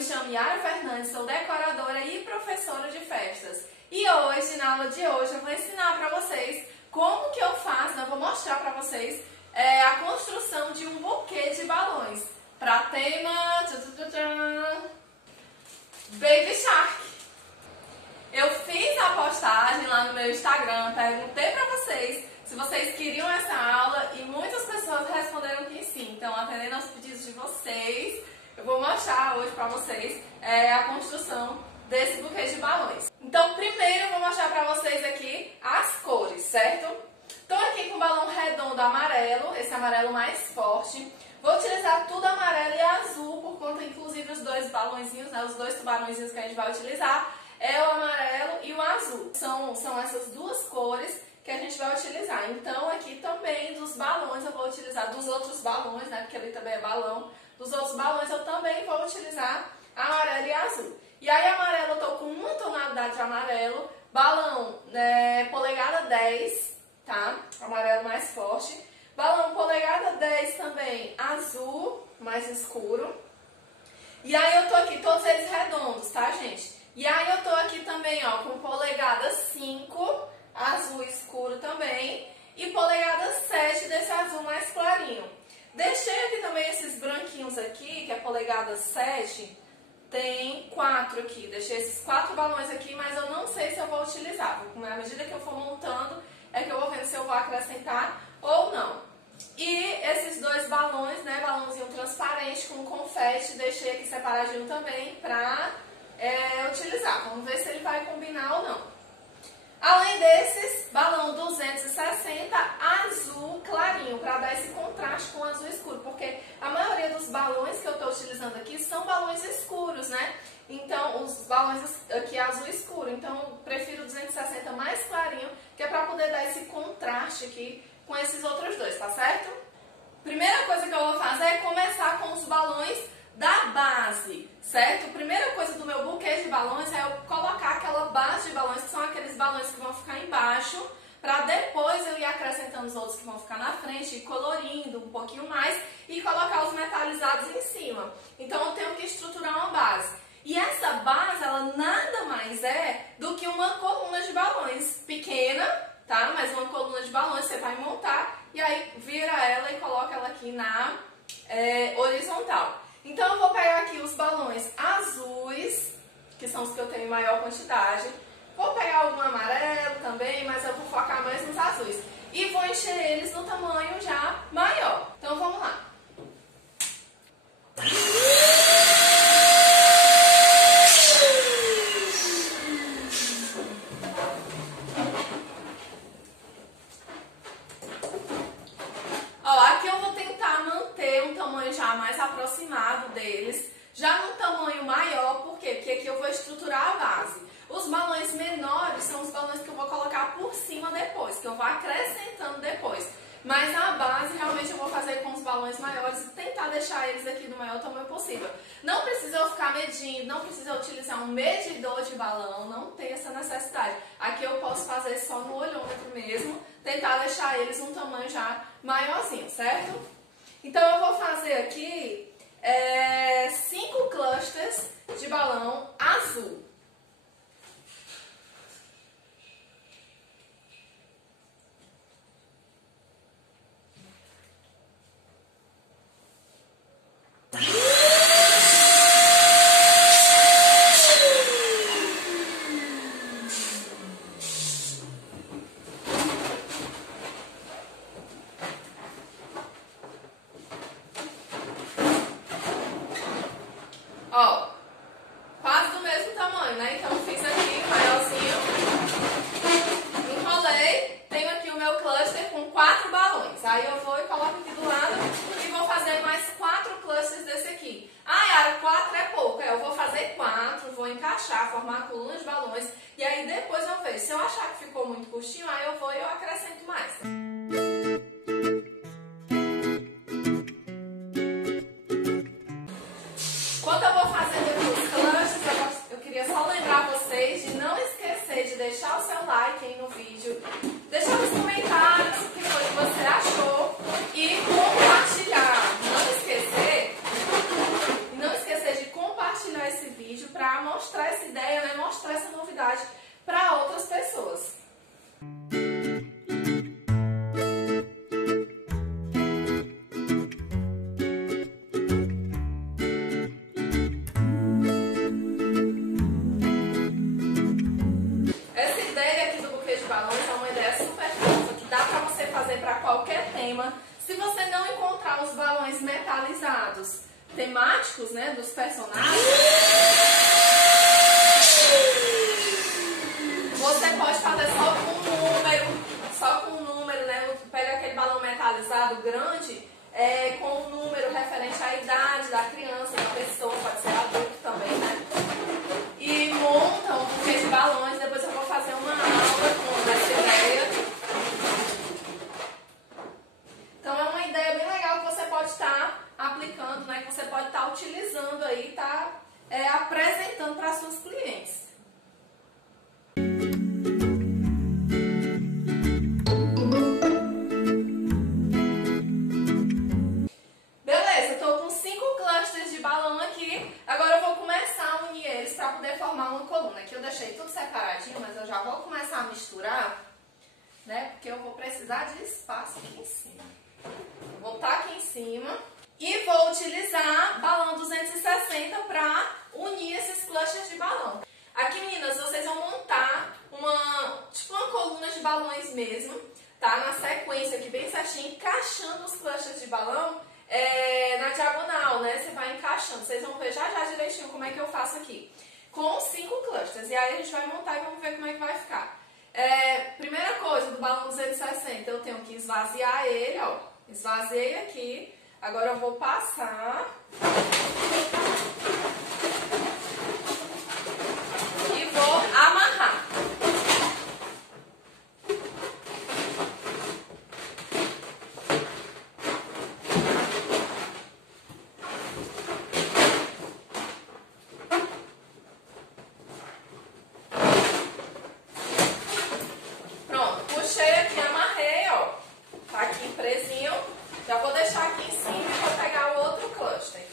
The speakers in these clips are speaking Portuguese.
me chamo Yara Fernandes, sou decoradora e professora de festas. E hoje, na aula de hoje, eu vou ensinar para vocês como que eu faço, eu vou mostrar para vocês a construção de um buquê de balões para tema Baby Shark. Eu fiz a postagem lá no meu Instagram, perguntei para vocês se vocês queriam essa aula e muitas pessoas responderam que sim. Então, atendendo aos pedidos de vocês, eu vou mostrar hoje para vocês a construção desse buquê de balões. Então, primeiro eu vou mostrar para vocês aqui as cores, certo? Estou aqui com o balão redondo amarelo, esse amarelo mais forte. Vou utilizar tudo amarelo e azul, por conta, inclusive, os dois balõezinhos, né, os dois tubarõezinhos que a gente vai utilizar, é o amarelo e o azul. São essas duas cores que a gente vai utilizar. Então, aqui também dos balões eu vou utilizar, dos outros balões, né, porque ali também é balão, dos outros balões eu também vou utilizar amarelo e azul. E aí, amarelo, eu tô com uma tonalidade de amarelo, balão polegada 10, tá? Amarelo mais forte. Balão polegada 10 também, azul, mais escuro. E aí eu tô aqui, todos eles redondos, tá, gente? E aí eu tô aqui também, ó, com polegada 5, azul escuro também. E polegada 7 desse azul mais clarinho. Deixei aqui também esses branquinhos aqui, que é polegada 7, tem 4 aqui. Deixei esses 4 balões aqui, mas eu não sei se eu vou utilizar. À medida que eu for montando, é que eu vou vendo se eu vou acrescentar ou não. E esses dois balões, né, balãozinho transparente com confete, deixei aqui separadinho também pra utilizar. Vamos ver se ele vai combinar ou não. Além desses, balão 260 azul clarinho, para dar esse contraste com o azul escuro, porque a maioria dos balões que eu estou utilizando aqui são balões escuros, né? Então, os balões aqui azul escuro, então eu prefiro 260 mais clarinho, que é para poder dar esse contraste aqui com esses outros dois, tá certo? Primeira coisa que eu vou fazer é começar com os balões da base, certo? Primeira coisa do meu buquê de balões é eu colocar aquela base de balões, que são aqueles balões que vão ficar embaixo, para depois eu ir acrescentando os outros que vão ficar na frente, e colorindo um pouquinho mais e colocar os metalizados em cima. Então eu tenho que estruturar uma base. E essa base, ela nada mais é do que uma coluna de balões pequena, tá? Mas uma coluna de balões você vai montar e aí vira ela e coloca ela aqui na horizontal. Então, eu vou pegar aqui os balões azuis, que são os que eu tenho em maior quantidade. Vou pegar algum amarelo também, mas eu vou focar mais nos azuis. E vou encher eles no tamanho já maior. Então, vamos lá. Já mais aproximado deles, já num tamanho maior, por quê? Porque aqui eu vou estruturar a base. Os balões menores são os balões que eu vou colocar por cima depois, que eu vou acrescentando depois. Mas a base realmente eu vou fazer com os balões maiores e tentar deixar eles aqui do maior tamanho possível. Não precisa eu ficar medindo, não precisa eu utilizar um medidor de balão, não tem essa necessidade. Aqui eu posso fazer só no olhômetro mesmo, tentar deixar eles um tamanho já maiorzinho, certo? Então, eu vou fazer aqui 5 clusters de balão azul. Ó, quase do mesmo tamanho, né? Então fiz aqui o maiorzinho, enrolei, tenho aqui o meu cluster com 4 balões. Aí eu vou e coloco aqui do lado e vou fazer mais 4 clusters desse aqui. Ah, Yara, 4 é pouco. Eu vou fazer 4, vou encaixar, formar a coluna de balões e aí depois eu vejo. Se eu achar que ficou muito curtinho, aí eu vou e eu acrescento mais. Enquanto eu vou fazendo aqui os clusters, eu queria só lembrar vocês de não esquecer de deixar o seu like aí no vídeo, deixar nos comentários o que foi que você achou e compartilhar. Não esquecer de compartilhar esse metalizados temáticos, né, dos personagens, você pode fazer só com um número, né? Pega aquele balão metalizado grande, com um número referente à idade da criança, da pessoa, pode ser adulto também, né? E monta um buquê de balões. Depois eu vou fazer uma aula com essa ideia. Então é uma ideia bem legal que você pode estar aplicando, né? Que você pode estar utilizando aí, apresentando para seus clientes. Beleza, estou com 5 clusters de balão aqui. Agora eu vou começar a unir eles para poder formar uma coluna. Aqui eu deixei tudo separadinho, mas eu já vou começar a misturar, né? Porque eu vou precisar de espaço aqui em cima. Vou botar aqui em cima e vou utilizar balão 260 para unir esses clusters de balão. Aqui, meninas, vocês vão montar uma coluna de balões mesmo, tá? Na sequência aqui, bem certinho, encaixando os clusters de balão na diagonal, né? Você vai encaixando. Vocês vão ver já direitinho como é que eu faço aqui. Com 5 clusters. E aí a gente vai montar e vamos ver como é que vai ficar. Primeira coisa, do balão 260, eu tenho que esvaziar ele, ó. Esvaziei aqui. Agora eu vou passar e vou amarrar. Pronto, puxei aqui, amarrei, ó. Tá aqui presinho. Já vou deixar aqui em cima e vou pegar o outro cluster.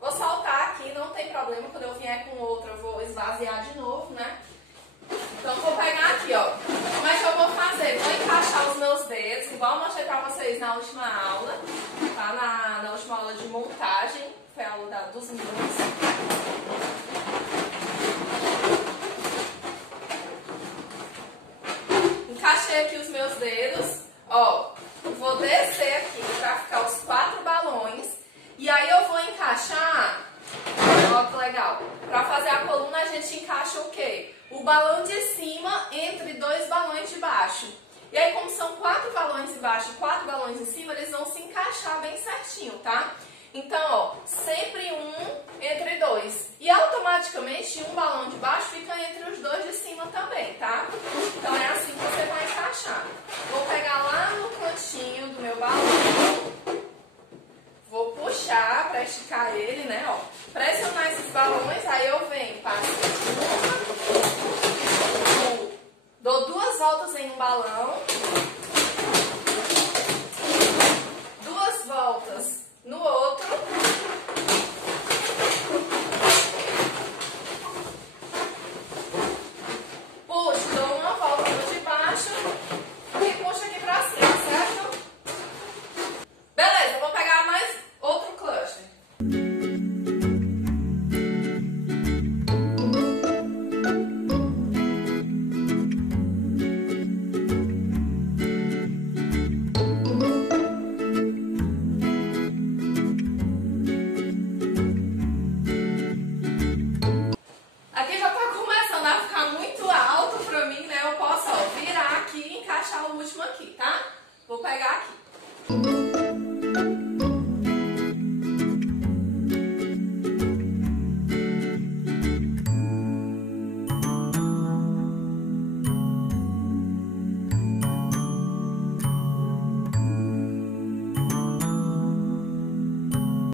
Vou soltar aqui, não tem problema. Quando eu vier com outro, eu vou esvaziar de novo, né? Então, vou pegar aqui, ó. Como é que eu vou fazer? Vou encaixar os meus dedos, igual eu mostrei pra vocês na última aula, tá? Na última aula de montagem, foi a aula dos meninos. Encaixei aqui os meus dedos, ó. Vou descer aqui pra ficar os 4 balões. E aí eu vou encaixar, ó que legal. Pra fazer a coluna a gente encaixa o quê? O balão de cima entre 2 balões de baixo. E aí como são 4 balões de baixo e 4 balões em cima, eles vão se encaixar bem certinho, tá? Então, ó, sempre um entre 2. E automaticamente um balão de baixo fica entre os 2 de cima também, tá? Então é assim que você vai encaixar. Vou pegar lá no cantinho do meu balão. Vou puxar para esticar ele, né, ó. Pressionar esses balões, aí eu venho, passo dou 2 voltas em um balão. 2 voltas no outro. Puxo, dou uma volta no de baixo e puxo aqui pra cima, certo? Beleza, vou pegar mais outro cluster. Aqui já tá começando a ficar muito alto pra mim, né? Eu posso, ó, virar aqui e encaixar o último aqui, tá? Vou pegar aqui.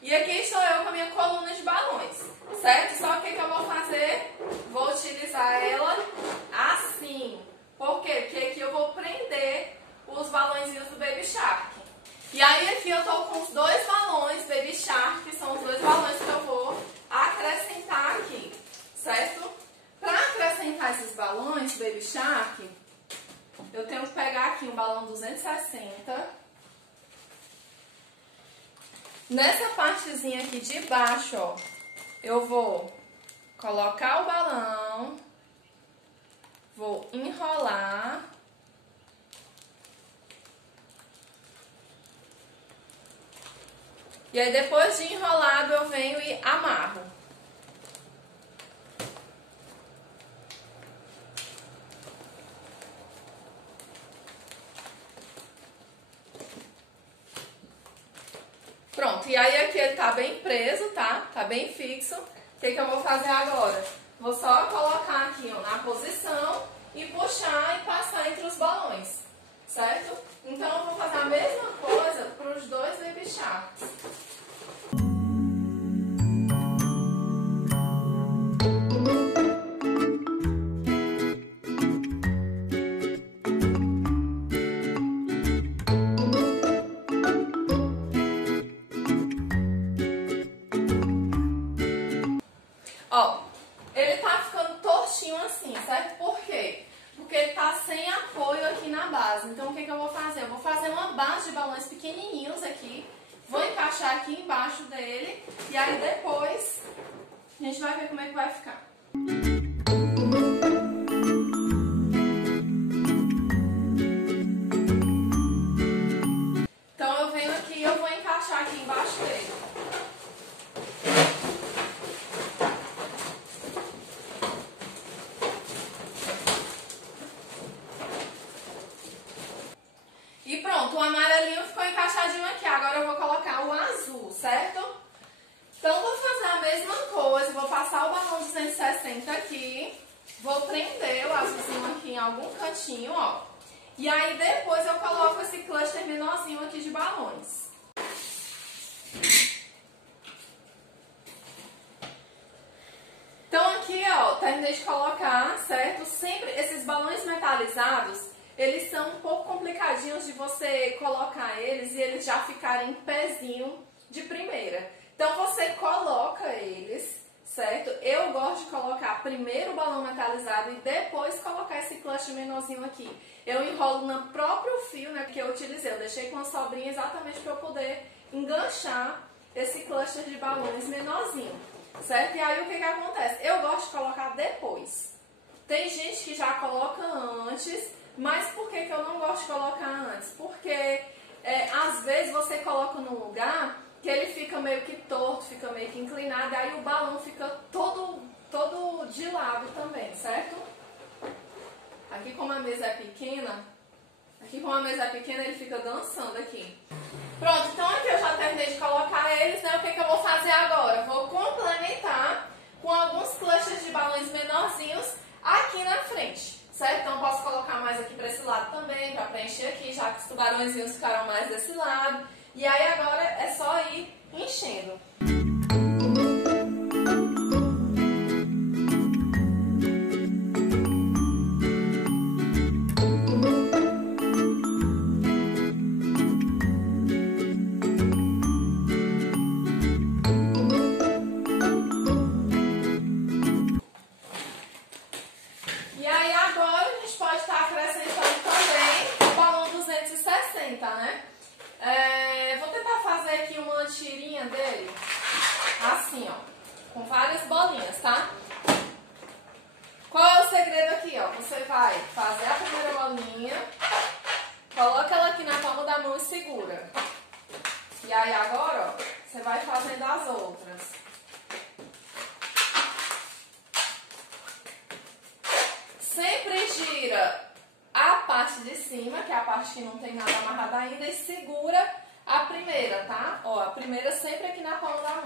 E aqui estou eu com a minha coluna de balões, certo? Só que o que eu vou fazer? Vou utilizar ela assim. Por quê? Porque aqui eu vou prender os balõezinhos do Baby Shark. E aí aqui eu tô com os 2 balões Baby Shark, que são os 2 balões que eu vou acrescentar aqui, certo? Para acrescentar esses balões Baby Shark, eu tenho que pegar aqui um balão 260. Nessa partezinha aqui de baixo, ó, eu vou colocar o balão, vou enrolar E aí depois de enrolado eu venho e amarro. Pronto, e aí aqui ele tá bem preso, tá? Tá bem fixo. O que eu vou fazer agora? Vou só colocar aqui, ó, na posição e puxar e passar entre os balões, certo? Então eu vou fazer a mesma coisa para os dois Baby Sharks. Ó, ele tá ficando tortinho assim, certo? Por quê? Porque ele tá sem apoio aqui na base. Então o que eu vou fazer? Eu vou fazer uma base de balões pequenininhos aqui, vou encaixar aqui embaixo dele e aí depois a gente vai ver como é que vai ficar. Então eu venho aqui e eu vou encaixar aqui embaixo dele. E pronto, o amarelinho ficou encaixadinho aqui. Agora eu vou colocar o azul, certo? Então vou fazer a mesma coisa, vou passar o balão 260 aqui, vou prender o azulzinho aqui em algum cantinho, ó. E aí depois eu coloco esse cluster menorzinho aqui de balões. Então aqui, ó, terminei de colocar, certo? Sempre esses balões metalizados, eles são um pouco complicadinhos de você colocar eles e eles já ficarem em pezinho de primeira. Então você coloca eles, certo? Eu gosto de colocar primeiro o balão metalizado e depois colocar esse clutch menorzinho aqui. Eu enrolo no próprio fio, né, que eu utilizei. Eu deixei com a sobrinha exatamente para eu poder enganchar esse cluster de balões menorzinho, certo? E aí o que acontece? Eu gosto de colocar depois. Tem gente que já coloca antes, mas por que eu não gosto de colocar antes? Porque às vezes você coloca num lugar que ele fica meio que torto, fica meio que inclinado, e aí o balão fica todo de lado também, certo? Aqui como a mesa é pequena, ele fica dançando aqui. Pronto, então aqui eu já terminei de colocar eles, né? O que eu vou fazer agora? Vou complementar com alguns clusters de balões menorzinhos aqui na frente, certo? Então posso colocar mais aqui para esse lado também, para preencher aqui, já que os tubarõezinhos ficaram mais desse lado. E aí agora é só ir enchendo. E aí agora a gente pode estar acrescentando também o balão 260, né? Vou tentar fazer aqui uma tirinha dele, assim, ó, com várias bolinhas, tá? Qual é o segredo aqui, ó? Você vai fazer a primeira bolinha, coloca ela aqui na palma da mão e segura. E aí agora, ó, você vai fazendo as outras. Sempre gira a parte de cima, que é a parte que não tem nada amarrado ainda, e segura a primeira, tá? Ó, a primeira sempre aqui na palma da mão.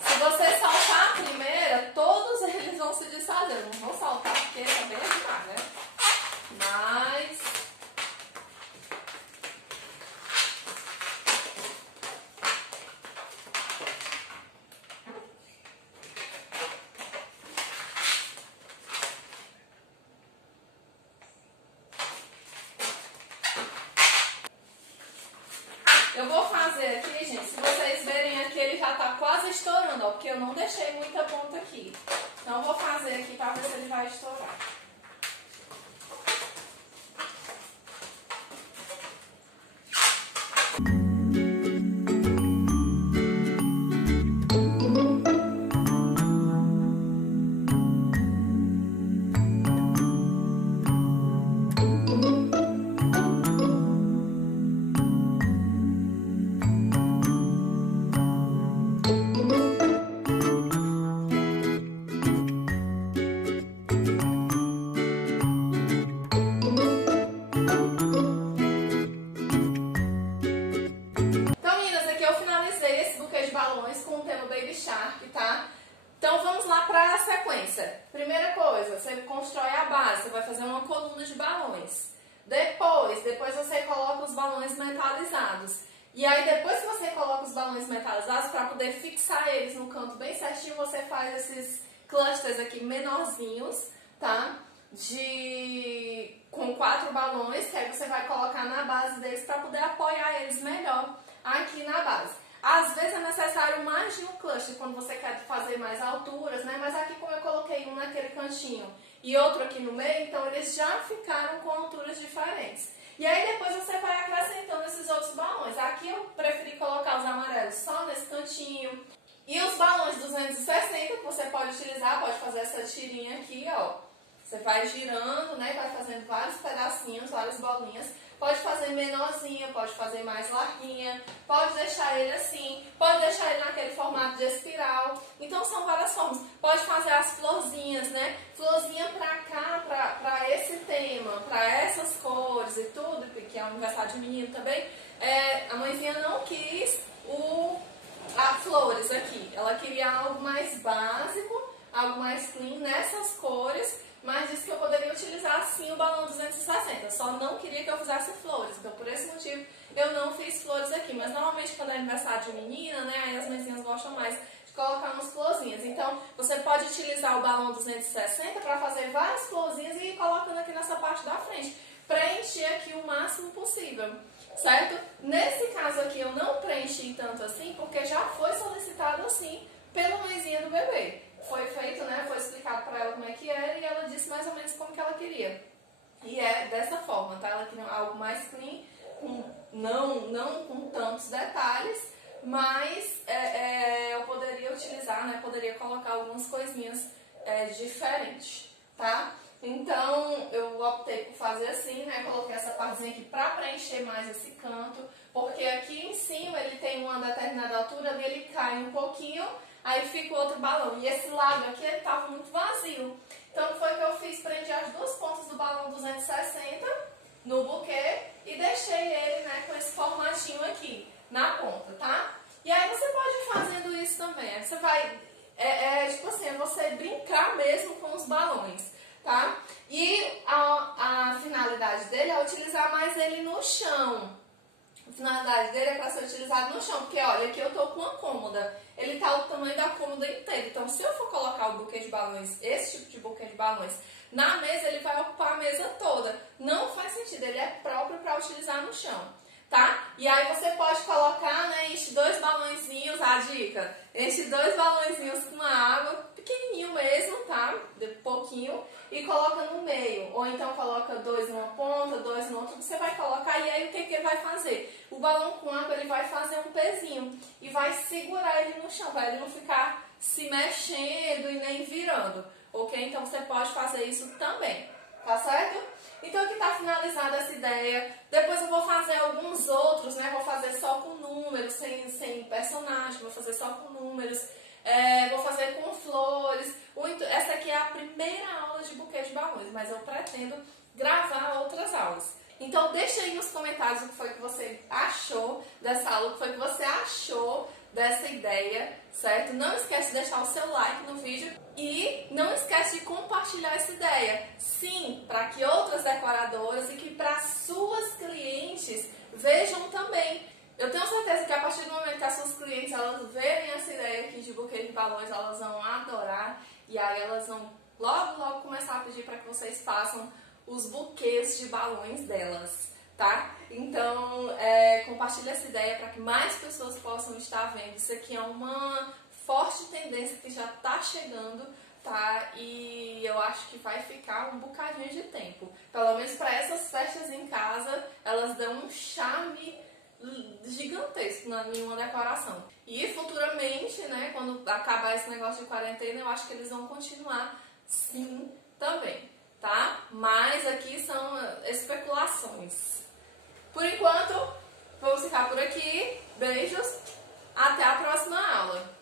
Se você saltar a primeira, todos eles vão se desfazer. Eu não vou saltar porque também é demais, né? Mas eu vou fazer aqui, gente, se vocês verem aqui, ele já tá quase estourando, ó, porque eu não deixei muita ponta aqui. Então eu vou fazer aqui pra ver se ele vai estourar. Com o tema Baby Shark, tá? Então vamos lá para a sequência. Primeira coisa, você constrói a base, você vai fazer uma coluna de balões. Depois você coloca os balões metalizados. E aí depois que você coloca os balões metalizados, para poder fixar eles no canto bem certinho, você faz esses clusters aqui menorzinhos, tá? Com 4 balões, que aí você vai colocar na base deles para poder apoiar eles melhor aqui na base. Às vezes é necessário mais de um cluster quando você quer fazer mais alturas, né? Mas aqui como eu coloquei um naquele cantinho e outro aqui no meio, então eles já ficaram com alturas diferentes. E aí depois você vai acrescentando esses outros balões. Aqui eu preferi colocar os amarelos só nesse cantinho. E os balões 260 que você pode utilizar, pode fazer essa tirinha aqui, ó. Você vai girando, né? Vai fazendo vários pedacinhos, várias bolinhas. Pode fazer menorzinha, pode fazer mais larguinha, pode deixar ele assim, pode deixar ele naquele formato de espiral. Então são várias formas. Pode fazer as florzinhas, né? Florzinha pra cá, pra esse tema, pra essas cores e tudo, porque é um aniversário de menino também. A mãezinha não quis flores aqui. Ela queria algo mais básico, algo mais clean nessas cores. Mas disse que eu poderia utilizar sim o balão 260, só não queria que eu fizesse flores, então por esse motivo eu não fiz flores aqui. Mas normalmente quando é aniversário de menina, né, aí as mãezinhas gostam mais de colocar umas florzinhas. Então você pode utilizar o balão 260 para fazer várias florzinhas e ir colocando aqui nessa parte da frente, preencher aqui o máximo possível, certo? Nesse caso aqui eu não preenchi tanto assim, porque já foi solicitado assim pela mãezinha do bebê. Foi feito, né? Foi explicado para ela como é que era e ela disse mais ou menos como que ela queria. E é dessa forma, tá? Ela queria algo mais clean, não com tantos detalhes, mas eu poderia utilizar, né? Poderia colocar algumas coisinhas diferentes, tá? Então eu optei por fazer assim, né? Coloquei essa partezinha aqui para preencher mais esse canto, porque aqui em cima ele tem uma determinada altura, ali ele cai um pouquinho. Aí fica o outro balão. E esse lado aqui ele estava muito vazio. Então foi que eu fiz, prendi as duas pontas do balão 260 no buquê e deixei ele, né, com esse formatinho aqui na ponta, tá? E aí você pode ir fazendo isso também. Aí você vai, tipo assim, é você brincar mesmo com os balões, tá? E a finalidade dele é utilizar mais ele no chão. A finalidade dele é para ser utilizado no chão, porque olha, aqui eu tô com uma cômoda, ele tá o tamanho da cômoda inteira, então se eu for colocar o buquê de balões, esse tipo de buquê de balões, na mesa, ele vai ocupar a mesa toda. Não faz sentido, ele é próprio para utilizar no chão, tá? E aí você pode colocar, né, enche 2 balõezinhos, a dica, enche 2 balõezinhos com água, pequenininho mesmo, tá? De pouquinho, e coloca no meio, ou então coloca 2 numa ponta, 2 no outro, você vai colocar, e aí o que que ele vai fazer? O balão com água, ele vai fazer um pezinho, e vai segurar ele no chão, para ele não ficar se mexendo e nem virando, ok? Então você pode fazer isso também, tá certo? Então aqui está finalizada essa ideia. Depois eu vou fazer alguns outros, né? Vou fazer só com números, sem personagem, vou fazer só com números. Vou fazer com flores. Essa aqui é a primeira aula de buquê de balões, mas eu pretendo gravar outras aulas. Então deixa aí nos comentários o que foi que você achou dessa aula, o que foi que você achou dessa ideia, certo? Não esquece de deixar o seu like no vídeo e não esquece de compartilhar essa ideia. Sim, para que outras decoradoras e que para suas clientes vejam também. Eu tenho certeza que a partir do momento que as suas clientes elas verem essa ideia aqui de buquê de balões, elas vão adorar e aí elas vão logo começar a pedir para que vocês façam os buquês de balões delas, tá? Então, compartilhe essa ideia para que mais pessoas possam estar vendo. Isso aqui é uma forte tendência que já está chegando, tá? E eu acho que vai ficar um bocadinho de tempo. Pelo menos para essas festas em casa, elas dão um charme gigantesco em uma decoração. E futuramente, né, quando acabar esse negócio de quarentena, eu acho que eles vão continuar sim também, tá? Mas aqui são especulações. Por enquanto, vamos ficar por aqui. Beijos, até a próxima aula.